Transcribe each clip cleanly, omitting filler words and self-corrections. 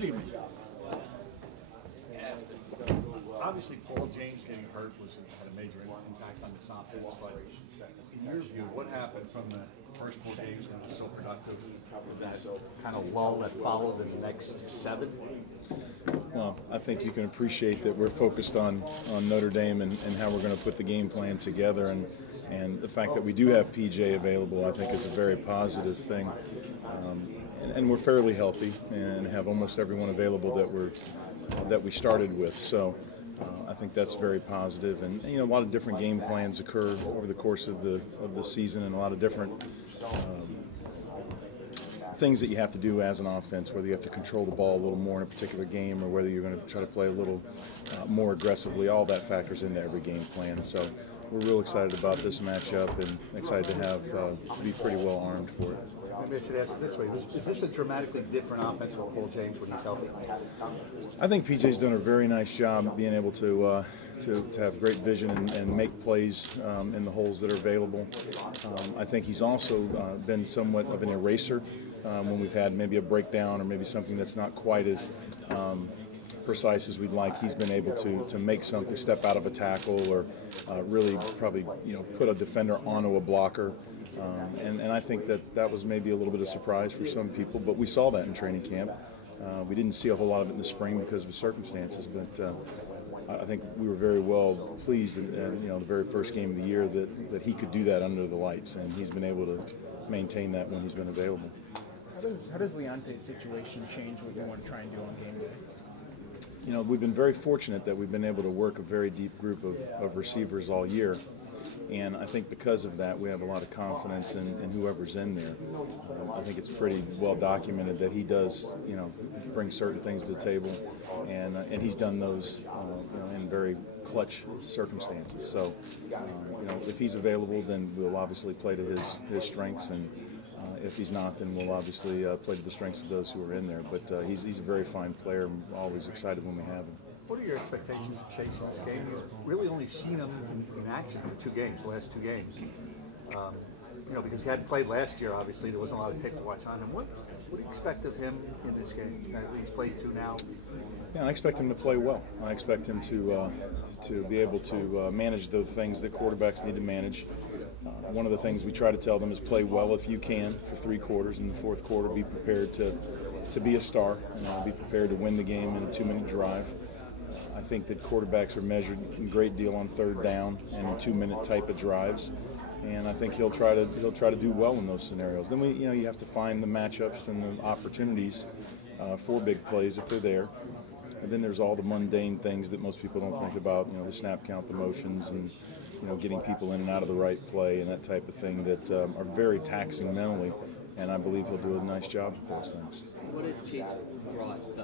Good evening. Obviously, Paul James getting hurt had a major impact on this offense, but in your view, what happened from the first 4 games that was so productive, that kind of lull that followed in the next 7? Well, I think you can appreciate that we're focused on Notre Dame and how we're going to put the game plan together, and the fact that we do have PJ available, I think, is a very positive thing. And we're fairly healthy and have almost everyone available that we started with. So I think that's very positive. And a lot of different game plans occur over the course of the season, and a lot of different things that you have to do as an offense, whether you have to control the ball a little more in a particular game or whether you're going to try to play a little more aggressively. All that factors into every game plan. So we're real excited about this matchup and excited to be pretty well armed for it. Maybe I should ask it this way. Is this a dramatically different offense for Paul James when he's healthy? I think PJ's done a very nice job being able to have great vision and make plays in the holes that are available. I think he's also been somewhat of an eraser when we've had maybe a breakdown or maybe something that's not quite as precise as we'd like. He's been able to make something, step out of a tackle, or really probably put a defender onto a blocker. And I think that was maybe a little bit of surprise for some people, but we saw that in training camp. We didn't see a whole lot of it in the spring because of the circumstances, but I think we were very well pleased in the very first game of the year that he could do that under the lights, and he's been able to maintain that when he's been available. How does Leonte's situation change what you want to try and do on game day? We've been very fortunate that we've been able to work a very deep group of receivers all year. And I think because of that, we have a lot of confidence in whoever's in there. I think it's pretty well documented that he does, bring certain things to the table, and he's done those, in very clutch circumstances. So, if he's available, then we'll obviously play to his strengths, and if he's not, then we'll obviously play to the strengths of those who are in there. But he's a very fine player, and we're always excited when we have him. What are your expectations of Chase in this game? You've really only seen him in action for the last 2 games. Because he hadn't played last year, obviously, there wasn't a lot of tape to watch on him. What do you expect of him in this game? He's played 2 now. Yeah, I expect him to play well. I expect him to be able to manage the things that quarterbacks need to manage. One of the things we try to tell them is play well if you can for 3 quarters. In the 4th quarter, be prepared to be a star, and be prepared to win the game in a 2-minute drive. I think that quarterbacks are measured a great deal on 3rd down and in 2-minute type of drives, and I think he'll try to do well in those scenarios. Then you have to find the matchups and the opportunities for big plays if they're there. And then there's all the mundane things that most people don't think about, the snap count, the motions, and getting people in and out of the right play and that type of thing that are very taxing mentally. And I believe he'll do a nice job with those things. What has Chase brought the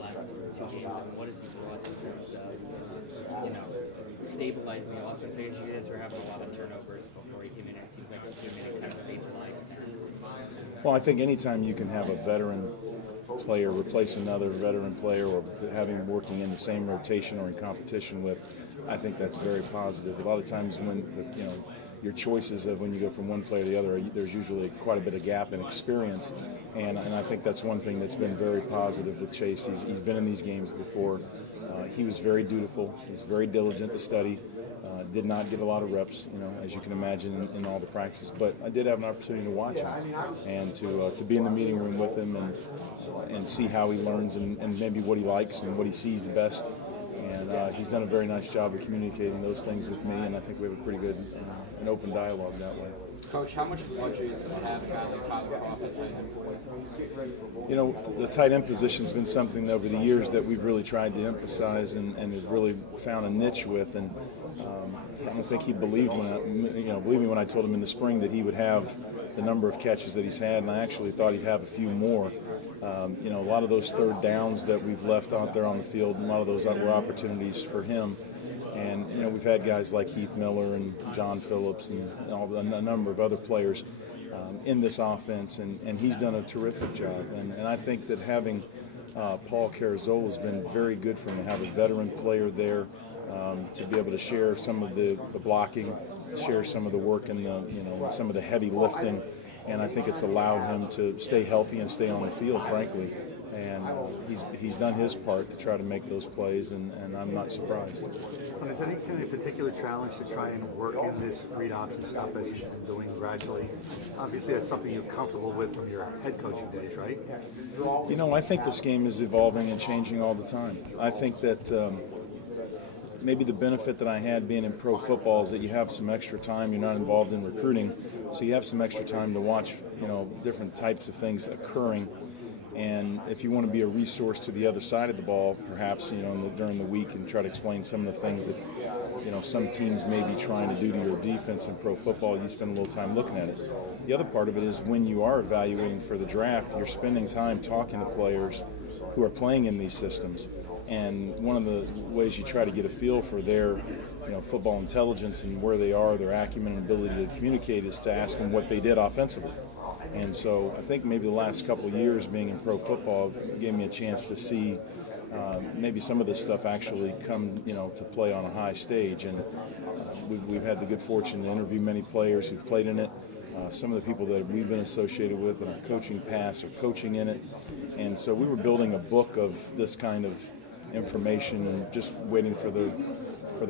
last 2 games, and what has he brought in terms of, stabilizing the offense? I guess you guys were having a lot of turnovers before he came in, and it seems like he came in and kind of stabilized there. Well, I think anytime you can have a veteran player replace another veteran player, or having him working in the same rotation or in competition with, I think that's very positive. A lot of times when your choices of when you go from one player to the other, there's usually quite a bit of gap in experience, and I think that's one thing that's been very positive with Chase. He's been in these games before. He was very dutiful. He was very diligent to study. Did not get a lot of reps, as you can imagine, in all the practices. But I did have an opportunity to watch him and to be in the meeting room with him and see how he learns and maybe what he likes and what he sees the best. And he's done a very nice job of communicating those things with me, and I think we have a pretty good an open dialogue that way. Coach, how much luxury is it to have a guy like Tyler Croft at tight end? The tight end position has been something over the years that we've really tried to emphasize and have really found a niche with. And I don't think he believed believe me when I told him in the spring that he would have the number of catches that he's had, and I actually thought he'd have a few more. A lot of those 3rd downs that we've left out there on the field, a lot of those were opportunities for him. And we've had guys like Heath Miller and John Phillips and a number of other players in this offense, and he's done a terrific job. And I think that having Paul Carrizzola has been very good for him to have a veteran player there, to be able to share some of the blocking, share some of the work and some of the heavy lifting. And I think it's allowed him to stay healthy and stay on the field, frankly. And he's done his part to try to make those plays, and I'm not surprised. And is there any kind of particular challenge to try and work in this read option stuff as you've been doing gradually? Obviously, that's something you're comfortable with from your head coaching days, right? You know, I think this game is evolving and changing all the time. I think that maybe the benefit that I had being in pro football is that you have some extra time. You're not involved in recruiting, so you have some extra time to watch, you know, different types of things occurring. And if you want to be a resource to the other side of the ball, perhaps, you know, during the week, and try to explain some of the things that, you know, some teams may be trying to do to your defense in pro football, you spend a little time looking at it. The other part of it is when you are evaluating for the draft, you're spending time talking to players who are playing in these systems. And one of the ways you try to get a feel for their, you know, football intelligence and where they are, their acumen and ability to communicate, is to ask them what they did offensively. And so I think maybe the last couple of years being in pro football gave me a chance to see maybe some of this stuff actually come, you know, to play on a high stage. And we've had the good fortune to interview many players who've played in it. Some of the people that we've been associated with in our coaching past are coaching in it. And so we were building a book of this kind of information and just waiting for the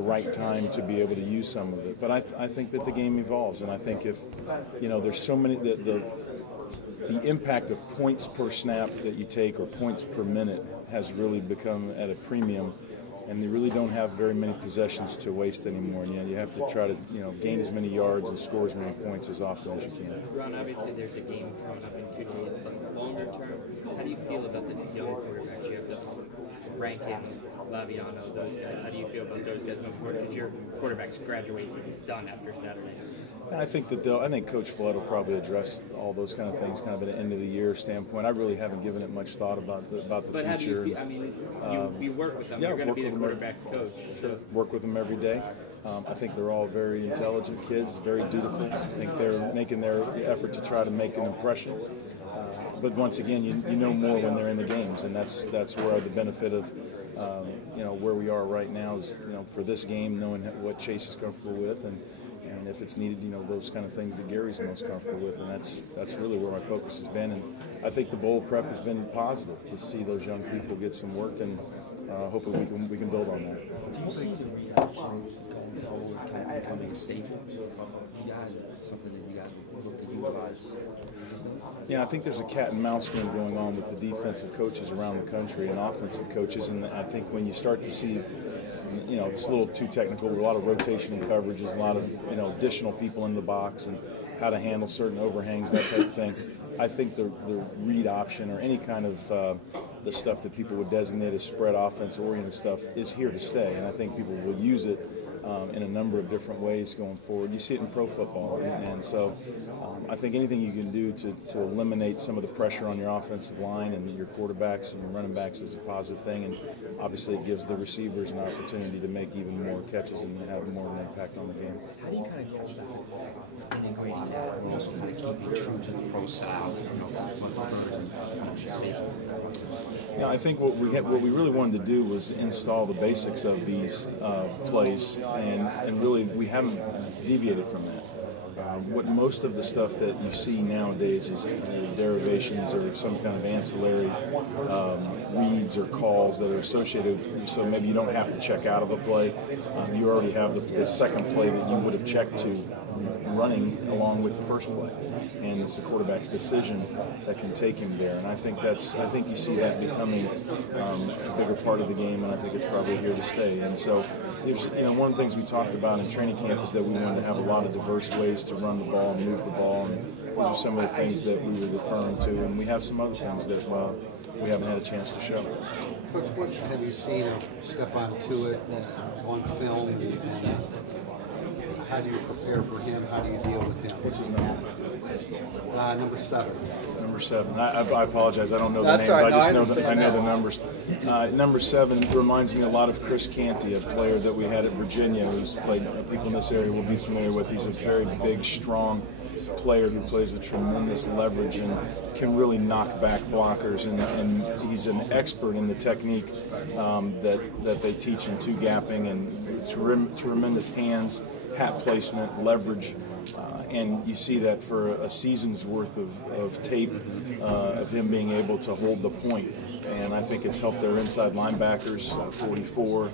right time to be able to use some of it. But I think that the game evolves, and I think if, you know, there's so many, the impact of points per snap that you take or points per minute has really become at a premium, and you really don't have very many possessions to waste anymore. And you have to try to, you know, gain as many yards and score as many points as often as you can. Ron, obviously there's a game coming up in 2 days, but longer term, how do you feel about the young quarterbacks? You have the Rankin, Laviano, those guys. How do you feel about those guys moving forward? Because your quarterbacks graduate done after Saturday. I think that I think Coach Flood will probably address all those kind of things kind of at an end of the year standpoint. I really haven't given it much thought about the but future. But how do you feel? I mean, you work with them. Yeah, you're going to be the quarterback's coach. So. Work with them every day. I think they're all very intelligent kids, very dutiful. I think they're making their effort to try to make an impression. But once again, you know more when they're in the games, and that's where the benefit of you know, where we are right now is, you know, for this game, knowing what Chase is comfortable with, and if it's needed, you know, those kind of things that Gary's most comfortable with, and that's really where my focus has been. And I think the bowl prep has been positive to see those young people get some work, and hopefully we can build on that. Do you see the reaction going forward kind of becoming a staple? You got something that you got to look to utilize. Yeah, I think there's a cat and mouse game going on with the defensive coaches around the country and offensive coaches, and I think when you start to see, you know, it's a little too technical, a lot of rotation and coverages, a lot of, you know, additional people in the box and how to handle certain overhangs, that type of thing. I think the read option or any kind of the stuff that people would designate as spread offense-oriented stuff is here to stay, and I think people will use it in a number of different ways going forward. You see it in pro football, and so I think anything you can do to eliminate some of the pressure on your offensive line and your quarterbacks and your running backs is a positive thing, and obviously it gives the receivers an opportunity to make even more catches and have more of an impact on the game. How do you kind of catch that, integrating that, and also kind of keeping true to the pro style, you know, yeah, I think what we really wanted to do was install the basics of these plays, and really we haven't deviated from that. What most of the stuff that you see nowadays is derivations or some kind of ancillary reads or calls that are associated, so maybe you don't have to check out of a play. You already have the second play that you would have checked to running along with the first play, and it's the quarterback's decision that can take him there. And I think you see that becoming a bigger part of the game, and I think it's probably here to stay. And so, you know, one of the things we talked about in training camp is that we wanted to have a lot of diverse ways to run the ball and move the ball, and those are some of the things that we were referring to, and we have some other things that we haven't had a chance to show. Coach, what have you seen of Stephon Tuitt on film, and how do you prepare for him? How do you deal with him? What's his number? Number 7. Number 7. I apologize. I don't know the That's names. all right. I No, just I know the understand numbers. Number 7 reminds me a lot of Chris Canty, a player that we had at Virginia, who's played. People in this area will be familiar with. He's a very big, strong player who plays with tremendous leverage and can really knock back blockers, and he's an expert in the technique that they teach in two-gapping and tremendous hands, hat placement, leverage, And you see that for a season's worth of tape of him being able to hold the point. And I think it's helped their inside linebackers, 44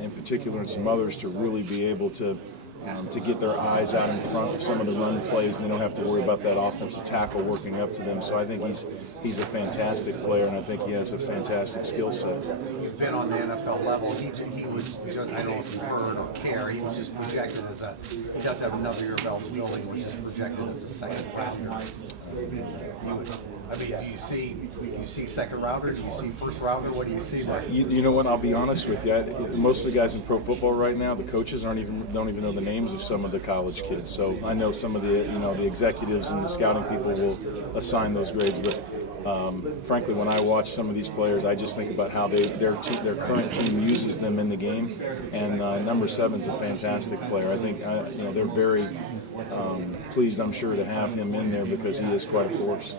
in particular, and some others, to really be able to get their eyes out in front of some of the run plays, and they don't have to worry about that offensive tackle working up to them. So I think he's a fantastic player, and I think he has a fantastic skill set. You've been on the NFL level. He was just, I don't know if you heard or care, he was just projected as he does have another year of eligibility, he was just projected as a second rounder. I mean, do you see second rounder? Do you see first rounder? What do you see there? You know what? I'll be honest with you. Most of the guys in pro football right now, the coaches don't even know the names of some of the college kids. So I know some of the the executives and the scouting people will assign those grades. But frankly, when I watch some of these players, I just think about how their current team uses them in the game. And number 7 is a fantastic player. I think they're very pleased, I'm sure, to have him in there because he is quite a force.